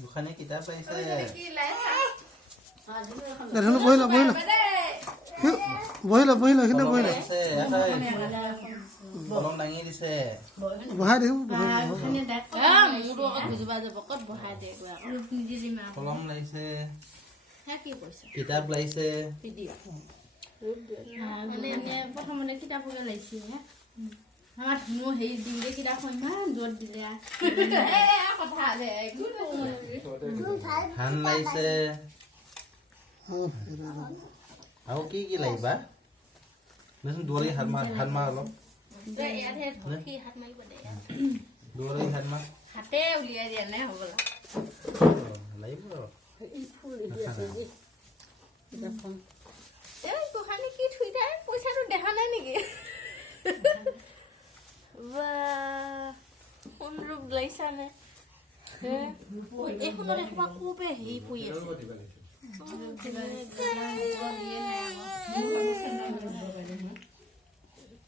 দুখানে কিতাপ পাইছে বহিলা কিন্তু বহিলা কলম দাঙি দিছে বহাই দিও কলম লাগিছে কিতাপ লাগিছে প্ৰথমতে কিতাপকে লাগিছে আমাৰ ধুনু হেৰি দিলে কিতাপ ইমান জোৰ দিলে কথা ধান লাগিছে আৰু কি কি লাগিবা দেচোন দুৱাৰি হাত মাৰ অলপ দুৱাৰি হাত মাৰ হাতে উলিয়াই দিয়া নাই হ'বলা লাগিব গোসানী কি থুই তাই পইচাটো দেখা নাই নেকি কোন ৰূপ লাগিছানে এইখনত এসোপা কোপে হেৰি পৰি আছে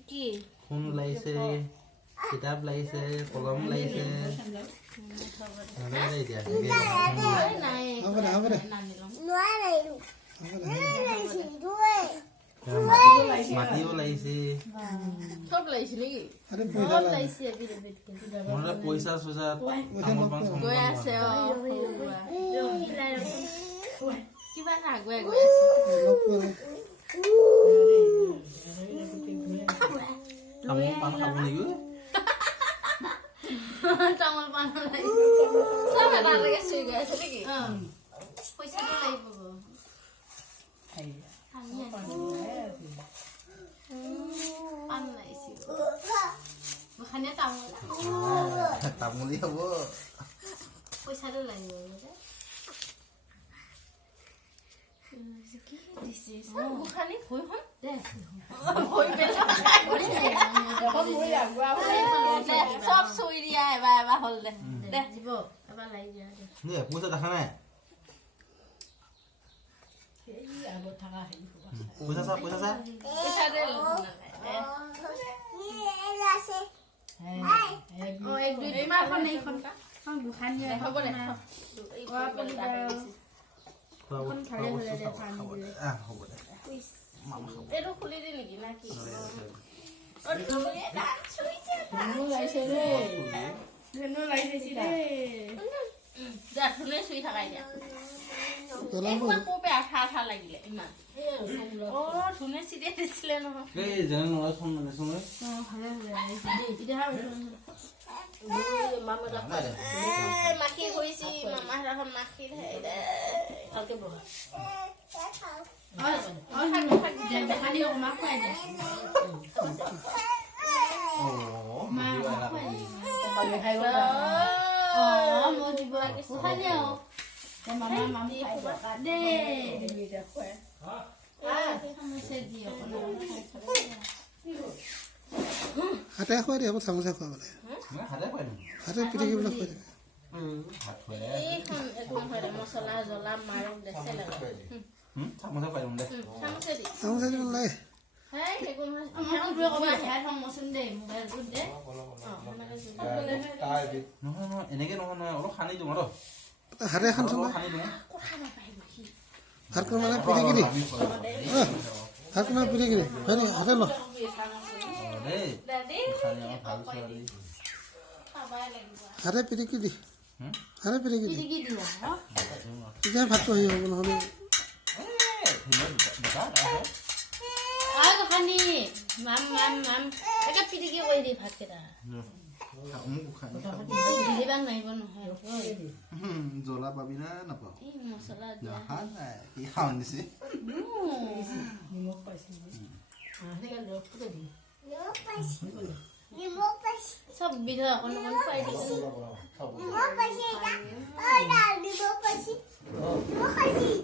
কি ফোন লাগিছে কিতাপ লাগিছে কলম লাগিছে মাটিও লাগিছে চব লাগিছে নেকি পইচা চইচা গৈ আছে কিবা এটা আগুৱাই গৈ আছে তামোল পাণ খাব নেকি তামোল পাণ লাগিছে চব এটা এটাকে চুই গৈ আছে নেকি পইচাটো লাগিব পাণ লাগিছিল গোসানীয়ে তামোলি হ'ব পইচাটো লাগিব গোসানী ভৰি হ'ল দে চব চুই দিয়া এবাৰ হ'ল দে দে দিব এবাৰ লাগি দিয়া দে পইচা দেখা নাই পইচা চা পইচা দে এক দুই তিনিখন এইখন গোসানী হ'ব দে এইটো খুলি দি নেকি না কি ধুনে চুই থাকাই দিয়া কোপে আঠা আঠা লাগিলে ইমান ধুনে চিৰিয়াই দিছিলে নহয় মাখি কৰিছি মামাহঁতৰ মাখি ভালকে বহা হাতে খুৱাই দিয়ে চামুচে খুৱাব লাগে হাতে পিটিকিবলৈ খুৱাই দিয়ে মছলা জ্বলা মাৰক দেখে চামুচে দিব নালাগে এনেকে নহয় অলপ সানি দিওঁ আৰু হাতে খানচোন হাতখন মানে পিটিকি দি হাতখন মানে পিটিকি দি হাতে ল হাতে পিটিকি দি হাতে পিটিকি দি তেতিয়া ভাতটো হেৰি হ'ব নহ'লে পিটিকি কৰি দি ভাতকেইটা জ্বলা পাবি না নাপাওঁ মছলা কি খাওঁ নিছে চব বিধৰ অকণ অকণ খুৱাই দিছোঁ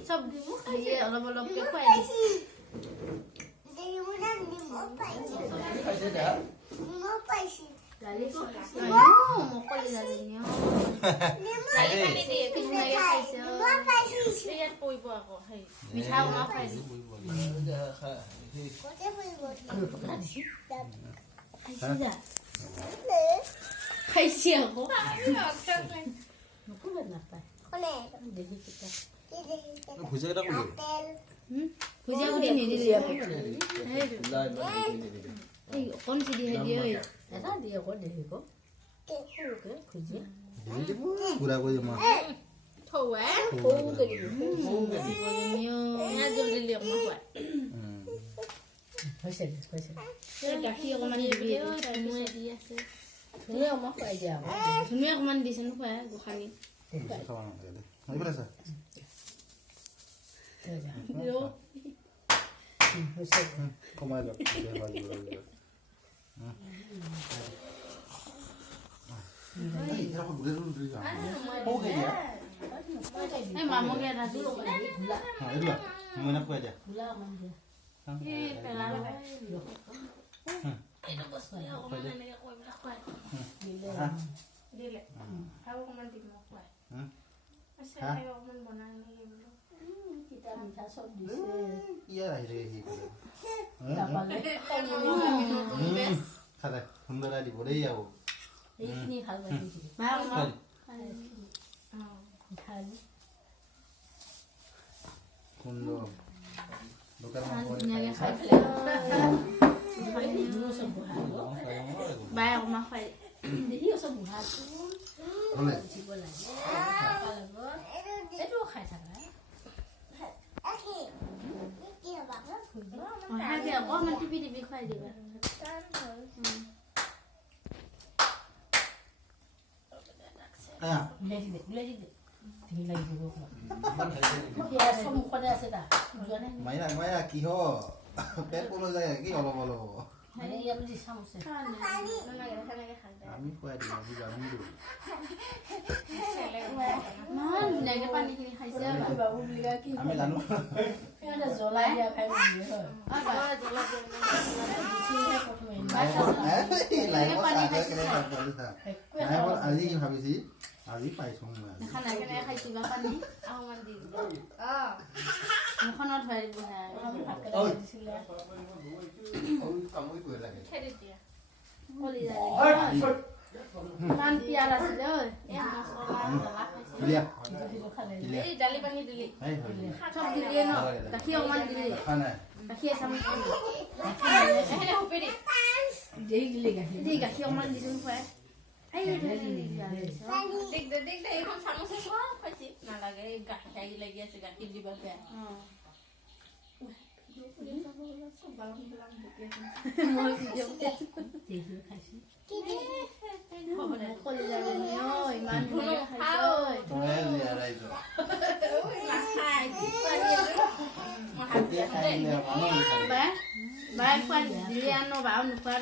চব অলপ অলপকৈ খুৱাই দিছোঁ মই কলিজাজনী এই, ধুনীয়াকে খাইছে ইয়াত পৰিব আকৌ সেই মিঠা উমা খাইছে খাইছে আকৌ ভুজিয়া কেইটা ক'লো ভুজিয়া গুটি নিদিলি এই অকণ চিৰিহে দিয়ে এটা দিয়ে আকৌ দেখিব সৰুকে খুজিয়া গুড়া কৰি মই থৌৱাই সৰুকে দিব জলদি দিয়ক মই খুৱাই হৈছে গাখীৰ অকণমান দিবি ধুনুৱে দি আছে ধুনীয়া মই খুৱাই দিয়া আকৌ ধুনুৱে অকণমান দিছে নো খুৱাই গোসাঁনী খাব নালাগে দে এইফালে চা হৈছে কমাই লওক এই মামকে এটা দি মই নাপাই দিয়া গোলা অকণমান দিয়া এই পেলালে দিলে আৰু অকণমান দিম মই খুৱাই অকণমান বনাই মেলি বোলো তিতা মিঠা চব দিছে ইয়াৰ আহি থাকে সি ক'লে নাপালে খালে সুন্দৰ দিব দেই আৰু এইখিনি ভাল পাইছিল ভাল ভাল সুন্দৰ দোকান ধুনীয়াকে খাই ধুনু চব বহাই বাই অকণমান খুৱাই দেখি চব বহাই হ'লে উঠিব লাগে এইটো খাই থাকা অকণমান টিপি টিপি খুৱাই দিবা উলাই দি দে ঠিক লাগিব চব মুখতে আছে তাৰ যোৱা নাই মায়া কিহ পেট ক'লৈ যায় কি অলপ অলপ ইয়াত দি চামুচে আমি খুৱাই দিম আজি জানো ইমান ধুনীয়াকে পানীখিনি খাইছে বাবু বুলি কয় কি আমি জানো সিহঁতে জ্বলাই দিয়া খাই বুলি হয় আজি কি ভাবিছি আজি পাইছো মই খানা কেনেকৈ খাইছোঁ বা পানী অকণমান দি মুখনত ধৰাই দিব ইমান পিয়াৰ আছিলে ঐ এই দালি পানী দিলি চব দিলিয়ে ন গাখীৰ অকণমান দিলি গাখীৰ এচামুচ দিলি হুপি দি দেৰি দিলে গাখীৰ দেই গাখীৰ অকণমান দিছোঁ খুৱাই এইখন চামুচে চব খাইছে নালাগে গাখীৰ লাগি আছে গাখীৰ দিব বেয়া মই ভিডিঅ' দেৰি খাইছে ইমান ধুনীয়াকে খাইছে বাই খুৱাই দিলি আনো বাও নোখোৱা